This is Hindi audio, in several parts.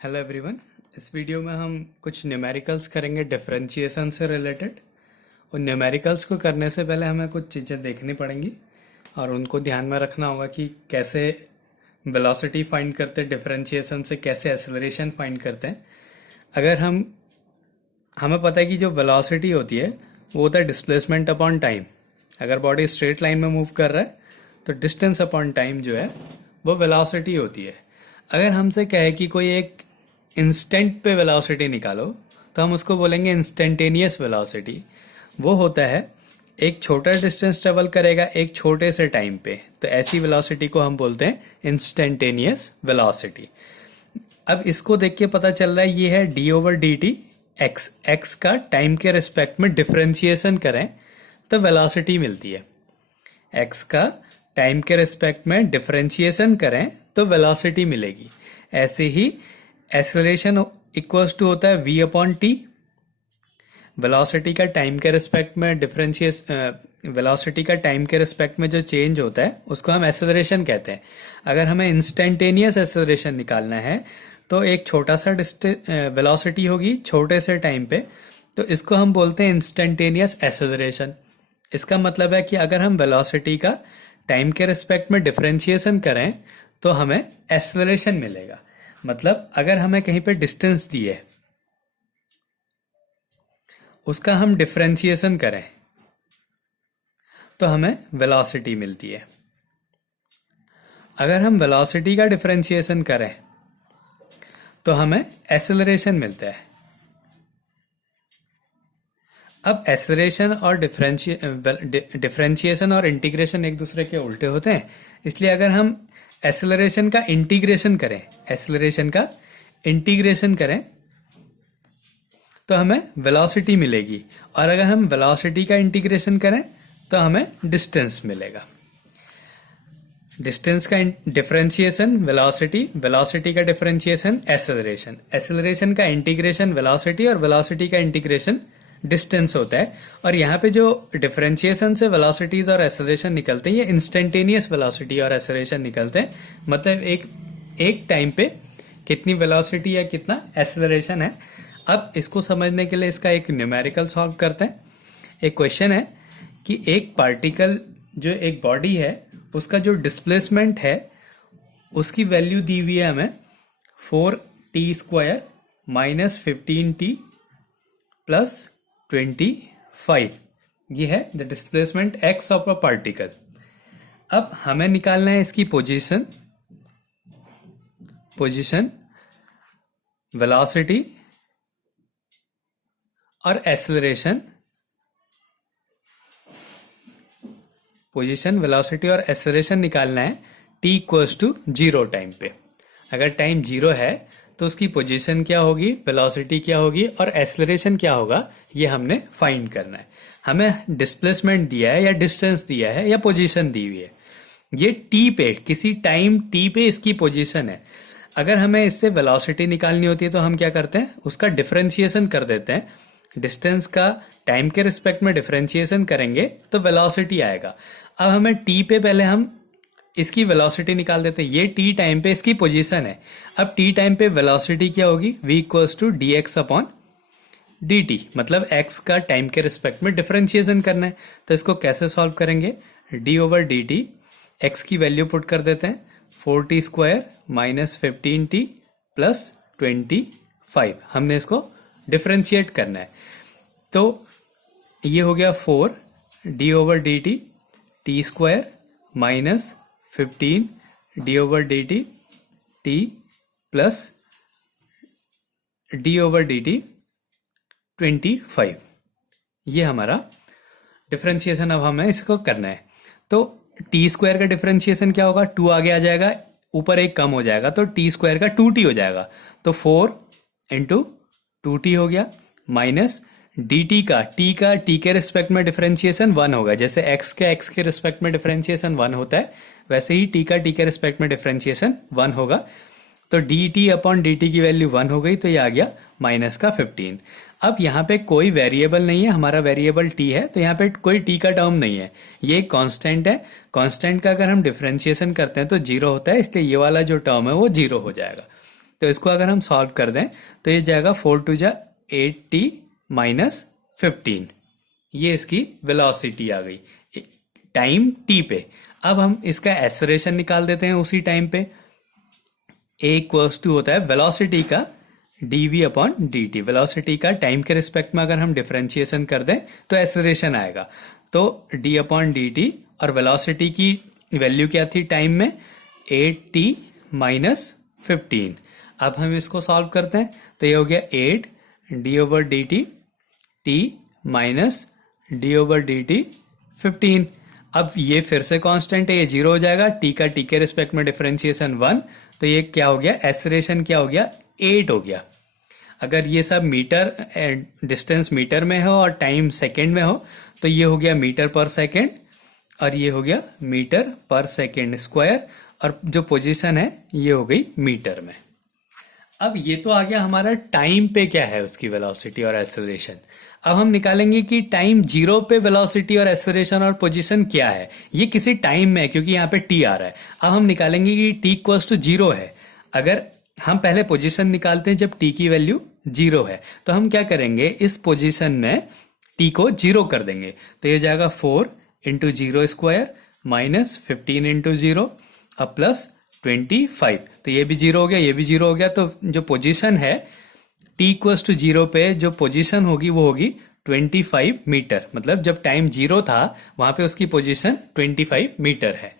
Hello everyone. इस वीडियो में हम कुछ न्यूमेरिकल्स करेंगे डिफरेंशिएशन से रिलेटेड। और न्यूमेरिकल्स को करने से पहले हमें कुछ चीज़ें देखनी पड़ेंगी और उनको ध्यान में रखना होगा कि कैसे वेलोसिटी फाइंड करते हैं डिफरेंशिएशन से, कैसे एक्सेलरेशन फाइंड करते हैं। अगर हमें पता है कि जो वेलोसिटी होती है वो होता है डिस्प्लेसमेंट अपॉन टाइम। अगर बॉडी स्ट्रेट लाइन में मूव कर रहा है तो डिस्टेंस अपॉन टाइम जो है वो वेलोसिटी होती है। अगर हमसे कहे कि कोई एक इंस्टेंट पे वेलोसिटी निकालो तो हम उसको बोलेंगे इंस्टेंटेनियस वेलोसिटी। वो होता है एक छोटा डिस्टेंस ट्रेवल करेगा एक छोटे से टाइम पे, तो ऐसी वेलोसिटी को हम बोलते हैं इंस्टेंटेनियस वेलोसिटी। अब इसको देख के पता चल रहा है ये है D over D T. X का टाइम के रिस्पेक्ट में डिफरेंशिएशन करें तो वेलोसिटी मिलती है। एक्स का टाइम के रिस्पेक्ट में डिफरेंशिएशन करें तो वेलोसिटी मिलेगी। ऐसे ही एक्सेलरेशन इक्वल्स टू होता है v अपॉन टी। वेलोसिटी का टाइम के रिस्पेक्ट में वेलोसिटी का टाइम के रिस्पेक्ट में जो चेंज होता है उसको हम एक्सेलरेशन कहते हैं। अगर हमें इंस्टेंटेनियस एक्सेलरेशन निकालना है तो एक छोटा सा वेलोसिटी होगी छोटे से टाइम पे, तो इसको हम बोलते हैं इंस्टेंटेनियस एक्सेलरेशन। इसका मतलब है कि अगर हम वेलोसिटी का टाइम के रिस्पेक्ट में डिफरेंशिएशन करें तो हमें एक्सेलरेशन मिलेगा। मतलब अगर हमें कहीं पे डिस्टेंस दी है उसका हम डिफरेंशिएशन करें तो हमें वेलोसिटी मिलती है। अगर हम वेलोसिटी का डिफरेंशिएशन करें तो हमें एक्सेलरेशन मिलता है। अब एक्सेलरेशन और डिफरेंशिएशन और इंटीग्रेशन एक दूसरे के उल्टे होते हैं, इसलिए अगर हम एक्सेलरेशन का इंटीग्रेशन करें तो हमें वेलोसिटी मिलेगी, और अगर हम वेलोसिटी का इंटीग्रेशन करें तो हमें डिस्टेंस मिलेगा। डिस्टेंस का डिफरेंशिएशन वेलोसिटी, वेलोसिटी का डिफरेंशिएशन एक्सेलरेशन, एक्सेलरेशन का इंटीग्रेशन वेलोसिटी और वेलोसिटी का इंटीग्रेशन डिस्टेंस होता है। और यहाँ पे जो डिफरेंशिएशन से वेलोसिटीज और एक्सेलरेशन निकलते हैं ये इंस्टेंटेनियस वेलोसिटी और एक्सेलरेशन निकलते हैं। मतलब एक टाइम पे कितनी वेलोसिटी या कितना एक्सेलरेशन है। अब इसको समझने के लिए इसका एक न्यूमेरिकल सॉल्व करते हैं। एक क्वेश्चन है कि एक पार्टिकल जो एक बॉडी है उसका जो डिस्प्लेसमेंट है उसकी वैल्यू दी हुई है हमें 4t² माइनस 15t प्लस 25। ये है the displacement x of a particle. अब हमें निकालना है इसकी पोजीशन, वेलोसिटी और एक्सेलरेशन। पोजीशन, वेलोसिटी और एक्सेलरेशन निकालना है t इक्वल्स टू 0 टाइम पे। अगर टाइम 0 है तो उसकी पोजीशन क्या होगी, वेलोसिटी क्या होगी और एक्सेलरेशन क्या होगा, ये हमने फाइंड करना है। हमें डिस्प्लेसमेंट दिया है या डिस्टेंस दिया है या पोजीशन दी हुई है। ये t पे, किसी टाइम t पे इसकी पोजीशन है। अगर हमें इससे वेलोसिटी निकालनी होती है तो हम क्या करते हैं, उसका डिफरेंशिएशन कर देते हैं। डिस्टेंस का टाइम के रिस्पेक्ट में डिफरेंशिएशन करेंगे तो वेलोसिटी आएगा। अब हमें t पे पहले हम इसकी वेलोसिटी निकाल देते हैं। ये t टाइम पे इसकी पोजीशन है। अब t टाइम पे वेलोसिटी क्या होगी, v equals to dx upon dt। मतलब x का टाइम के रिस्पेक्ट में डिफरेंशिएशन करना है। तो इसको कैसे सॉल्व करेंगे, d ओवर dt, x की वैल्यू पुट कर देते हैं 4t² माइनस 15t प्लस 25। हमने इसको डिफरेंशिएट करना है। तो ये हो गया 4d over dt t² minus 15 d over dt t plus d over dt 25। ये हमारा डिफरेंशिएशन अब हमें इसको करना है। तो t² का डिफरेंशिएशन क्या होगा, 2 आगे आ जाएगा, ऊपर एक कम हो जाएगा तो t² का 2t हो जाएगा। तो 4 इंटू 2t हो गया, माइनस dt का t के रिस्पेक्ट में डिफरेंशिएशन 1 होगा। जैसे x के रिस्पेक्ट में डिफरेंशिएशन 1 होता है वैसे ही t के रिस्पेक्ट में डिफरेंशिएशन 1 होगा। तो dt अपॉन dt की वैल्यू 1 हो गई, तो ये आ गया माइनस का 15। अब यहाँ पे कोई वेरिएबल नहीं है, हमारा वेरिएबल t है, तो यहाँ पे कोई t का टर्म नहीं है, ये कांस्टेंट है। कांस्टेंट का अगर हम डिफरेंशिएशन करते हैं तो 0 होता है, इसलिए ये वाला जो टर्म है वो 0 हो जाएगा। तो इसको अगर हम सॉल्व कर दें तो ये जाएगा 4 × 2 = 8t - 15। ये इसकी वेलोसिटी आ गई टाइम t पे। अब हम इसका एक्सेलरेशन निकाल देते हैं उसी टाइम पे। a इक्वल्स टू होता है वेलोसिटी का dv/dt। वेलोसिटी का टाइम के रिस्पेक्ट में अगर हम डिफरेंशिएशन कर दें तो एक्सेलरेशन आएगा। तो d/dt और वेलोसिटी की वैल्यू क्या थी टाइम में, 8t - 15। अब हम इसको सॉल्व करते हैं तो ये हो गया 8 d/dt t - d/dt 15। अब ये फिर से कांस्टेंट है, ये 0 हो जाएगा। t का t के रिस्पेक्ट में डिफरेंशिएशन 1, तो ये क्या हो गया, एक्सेलरेशन क्या हो गया, 8 हो गया। अगर ये सब मीटर डिस्टेंस मीटर में हो और टाइम सेकंड में हो तो ये हो गया मीटर पर सेकंड और ये हो गया मीटर पर सेकंड स्क्वायर, और जो पोजीशन है ये हो गई मीटर में। अब ये तो आ गया हमारा टाइम पे क्या है उसकी वेलोसिटी और एक्सेलरेशन। अब हम निकालेंगे कि टाइम 0 पे वेलोसिटी और एक्सेलरेशन और पोजीशन क्या है। ये किसी टाइम में है क्योंकि यहाँ पे t आ रहा है। अब हम निकालेंगे कि t इक्वल्स टू 0 है। अगर हम पहले पोजीशन निकालते हैं जब t की वैल्यू 0 है, तो हम क्या करेंगे, इस पोजीशन में t को 0 कर देंगे। तो ये जाएगा 4 × 0² - 15 × 0 अब प्लस 25। तो ये भी 0 हो गया, ये भी 0 हो गया। तो जो पोजीशन है t इक्वल्स टू 0 पे जो पोजीशन होगी वो होगी 25 मीटर। मतलब जब टाइम 0 था वहां पे उसकी पोजीशन 25 मीटर है।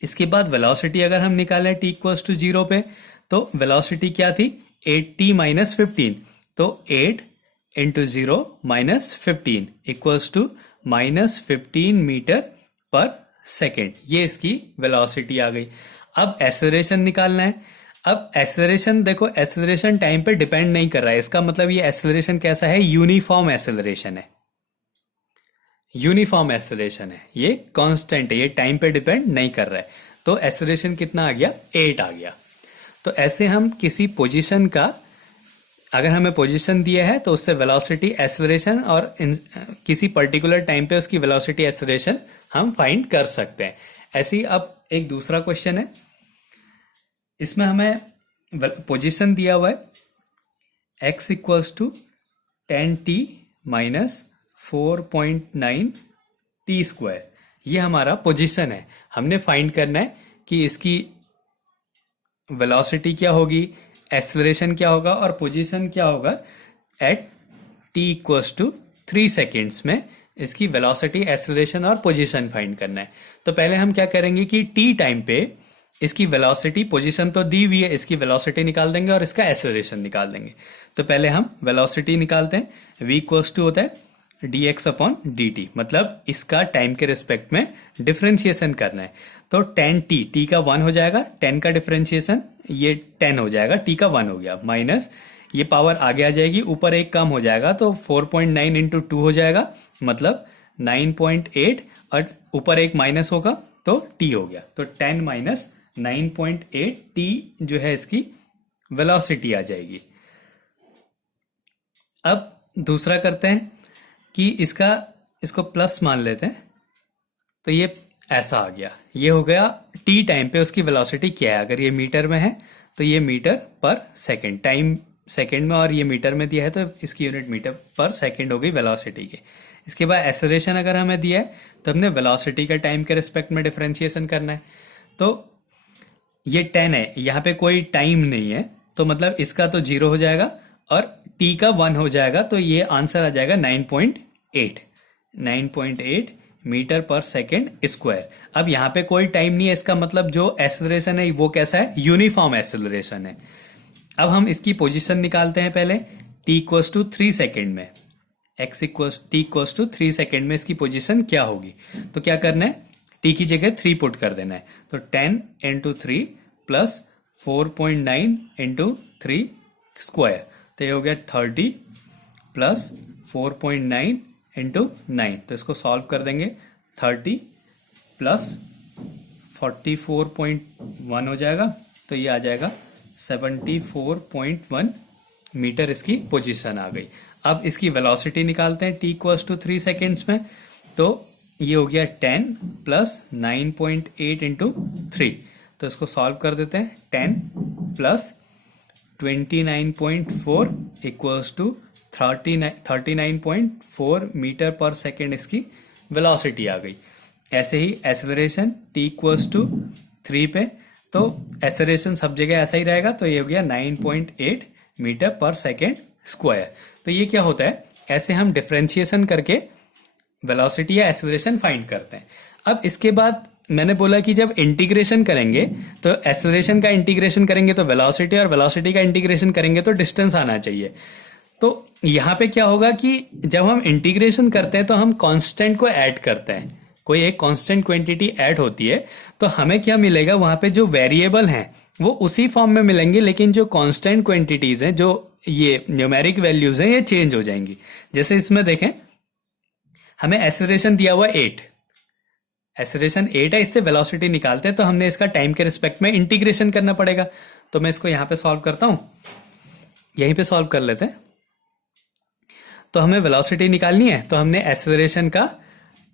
इसके बाद वेलोसिटी अगर हम निकालें t इक्वल्स टू 0 पे, तो वेलोसिटी क्या थी, 8t - 15। तो 8 × 0 - 15 इक्वल्स टू -15 मीटर पर सेकेंड। ये इसकी वेलोसिटी आ गई। अब एक्सेलरेशन निकालना है। अब एक्सेलरेशन देखो, एक्सेलरेशन टाइम पे डिपेंड नहीं कर रहा है। इसका मतलब ये एक्सेलरेशन कैसा है, यूनिफॉर्म एक्सेलरेशन है। यूनिफॉर्म एक्सेलरेशन है, ये कांस्टेंट है, ये टाइम पे डिपेंड नहीं कर रहा है। तो एक्सेलरेशन कितना आ गया, 8 आ गया। तो ऐसे हम किसी पोजीशन का, अगर हमें पोजीशन दिया है तो उससे वेलोसिटी एक्सेलरेशन और किसी पर्टिकुलर टाइम पे उसकी वेलोसिटी एक्सेलरेशन हम फाइंड कर सकते हैं। ऐसे ही अब एक दूसरा क्वेश्चन है, इसमें हमें पोजीशन दिया हुआ है x equals to 10t - 4.9 t²। ये हमारा पोजीशन है। हमने फाइंड करना है कि इसकी वेलोसिटी क्या होगी, एक्सेलरेशन क्या होगा और पोजीशन क्या होगा at t equals to 3 seconds में। इसकी वेलोसिटी, एक्सेलरेशन और पोजीशन फाइंड करना है। तो पहले हम क्या करेंगे कि t टाइम पे इसकी वेलोसिटी, पोजीशन तो दी हुई है, इसकी वेलोसिटी निकाल देंगे और इसका एक्सेलरेशन निकाल देंगे। तो पहले हम वेलोसिटी निकालते हैं। v इक्वल्स टू होता है dx/dt, मतलब इसका टाइम के रिस्पेक्ट में डिफरेंशिएशन करना है। तो 10t, t का 1 हो जाएगा, 10 का डिफरेंशिएशन ये 10 हो जाएगा, t का 1 हो गया, माइनस ये पावर आगे आ जाएगी, ऊपर एक कम हो जाएगा तो 4.9 × 2 हो जाएगा, मतलब 9.8, और ऊपर एक माइनस होगा तो t हो गया। तो 10 - 9.8 t जो है इसकी वेलोसिटी आ जाएगी। अब दूसरा करते हैं कि इसको प्लस मान लेते हैं। तो ये ऐसा आ गया, ये हो गया t टाइम पे उसकी वेलोसिटी क्या है। अगर ये मीटर में है तो ये मीटर पर सेकंड, टाइम सेकंड में और ये मीटर में दिया है तो इसकी यूनिट मीटर पर सेकंड हो गई वेलोसिटी की। इसके बाद एक्सेलरेशन अगर हमें दिया है तो हमने वेलोसिटी का टाइम के रिस्पेक्ट में डिफरेंशिएशन करना है। तो ये 10 है, यहाँ पे कोई टाइम नहीं है, तो मतलब इसका तो 0 हो जाएगा और t का 1 हो जाएगा। तो ये आंसर आ जाएगा 9.8 मीटर पर सेकेंड स्क्वायर। अब यहाँ पे कोई टाइम नहीं है, इसका मतलब जो एक्सेलरेशन है वो कैसा है, यूनिफॉर्म एक्सेलरेशन है। अब हम इसकी पोजीशन निकालते हैं पहले। t इक्वल्स टू 3 सेकेंड में, t इक्वल्स टू 3 सेकेंड में इसकी पोजीशन क्या होगी। तो क्या करना है, t की जगह 3 पुट कर देना है। तो 10 × 3 प्लस 4.9 × 3 स्क्वायर, तो ये हो गया 30 प्लस 4.9 × 9। तो इसको सॉल्व कर देंगे। 30 प्लस 44.1 हो जाएगा, तो ये आ जाएगा 74.1 मीटर इसकी पोजीशन आ गई। अब इसकी वेलोसिटी निकालते हैं t इक्वल्स टू 3 सेकेंड्स में। तो ये हो गया 10 प्लस 9.8 × 3। तो इसको सॉल्व कर देते हैं। 10 प्लस 29.4 इक्वल्स टू 39.4 मीटर पर सेकेंड इसकी वेलोसिटी आ गई। ऐसे ही एसेलरेशन t इक्वल्स टू 3 पे, तो एसेलरेशन सब जगह ऐसा ही रहेगा, तो ये हो गया 9.8 मीटर पर सेकेंड स्क्वायर। तो ये क्या होता है, ऐसे हम डिफरेंशिएशन करके वेलोसिटी या एसेलरेशन फाइंड करते हैं। अब इसके बाद मैंने बोला कि जब इंटीग्रेशन करेंगे तो एसेलरेशन का इंटीग्रेशन करेंगे तो वेलोसिटी, और वेलोसिटी का इंटीग्रेशन करेंगे तो डिस्टेंस आना चाहिए। तो यहाँ पे क्या होगा कि जब हम इंटीग्रेशन करते हैं तो हम कांस्टेंट को ऐड करते हैं, कोई एक कांस्टेंट क्वांटिटी ऐड होती है, तो हमें क्या मिलेगा, वहां पे जो वेरिएबल हैं वो उसी फॉर्म में मिलेंगे, लेकिन जो कांस्टेंट क्वांटिटीज हैं, जो ये न्यूमेरिक वैल्यूज हैं, ये चेंज हो जाएंगी। जैसे इसमें देखें, हमें एसेलरेशन दिया हुआ 8, एसेलरेशन 8 है, इससे वेलोसिटी निकालते हैं तो हमने इसका टाइम के रिस्पेक्ट में इंटीग्रेशन करना पड़ेगा। तो मैं इसको यहां पे सॉल्व करता हूं, यहीं पे सॉल्व कर लेते हैं। तो हमें वेलोसिटी निकालनी है तो हमने एसेलरेशन का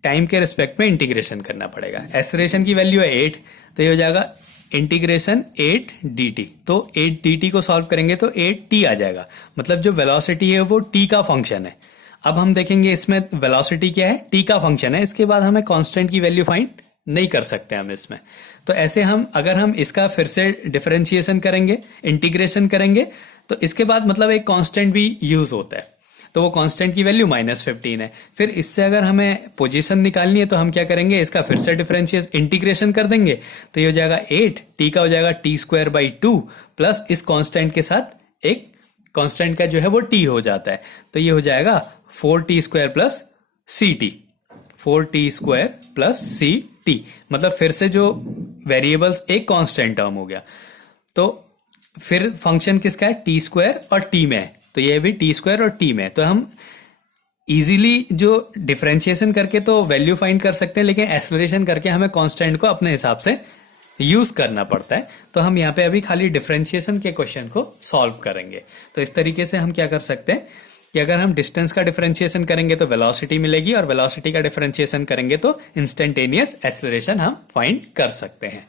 टाइम के रिस्पेक्ट में इंटीग्रेशन करना पड़ेगा। एसेलरेशन की वैल्यू है 8, तो ये हो जाएगा इंटीग्रेशन 8 dt। तो 8 dt को सॉल्व करेंगे तो 8t आ जाएगा, मतलब जो वेलोसिटी है वो t का फंक्शन है। अब हम देखेंगे इसमें वेलोसिटी क्या है, t का फंक्शन है, इसके बाद हमें कांस्टेंट की वैल्यू फाइंड नहीं कर सकते हम इसमें। तो ऐसे हम अगर हम इसका फिर से डिफरेंशिएशन करेंगे, इंटीग्रेशन करेंगे, तो इसके बाद मतलब एक कांस्टेंट भी यूज होता है, तो वो कांस्टेंट की वैल्यू -15 है। फिर इससे अगर हमें पोजीशन निकालनी है तो हम क्या करेंगे, इसका फिर से डिफरेंशिएशन इंटीग्रेशन कर देंगे, तो ये हो जाएगा 8, t का हो जाएगा t²/2 प्लस इस कांस्टेंट के साथ एक कांस्टेंट का जो है वो t हो जाता है, तो ये हो जाएगा 4t² plus ct, 4t² plus ct, मतलब फिर से जो वेरिएबल्स एक कांस्टेंट टर्म हो गया। तो फिर फंक्शन किसका है, t² और t में है, तो ये भी t² और t में है। तो हम इजीली जो डिफरेंशिएशन करके तो वैल्यू फाइंड कर सकते हैं, लेकिन एक्सेलरेशन करके हमें कांस्टेंट को अपने हिसाब से यूज करना पड़ता है। तो हम यहाँ पे अभी खाली डिफरेंशिएशन के क्वेश्चन को सॉल्व करेंगे। तो इस तरीके से हम क्या कर सकते हैं कि अगर हम डिस्टेंस का डिफरेंशिएशन करेंगे तो वेलोसिटी मिलेगी, और वेलोसिटी का डिफरेंशिएशन करेंगे तो इंस्टेंटेनियस एक्सेलरेशन हम फाइंड कर सकते हैं।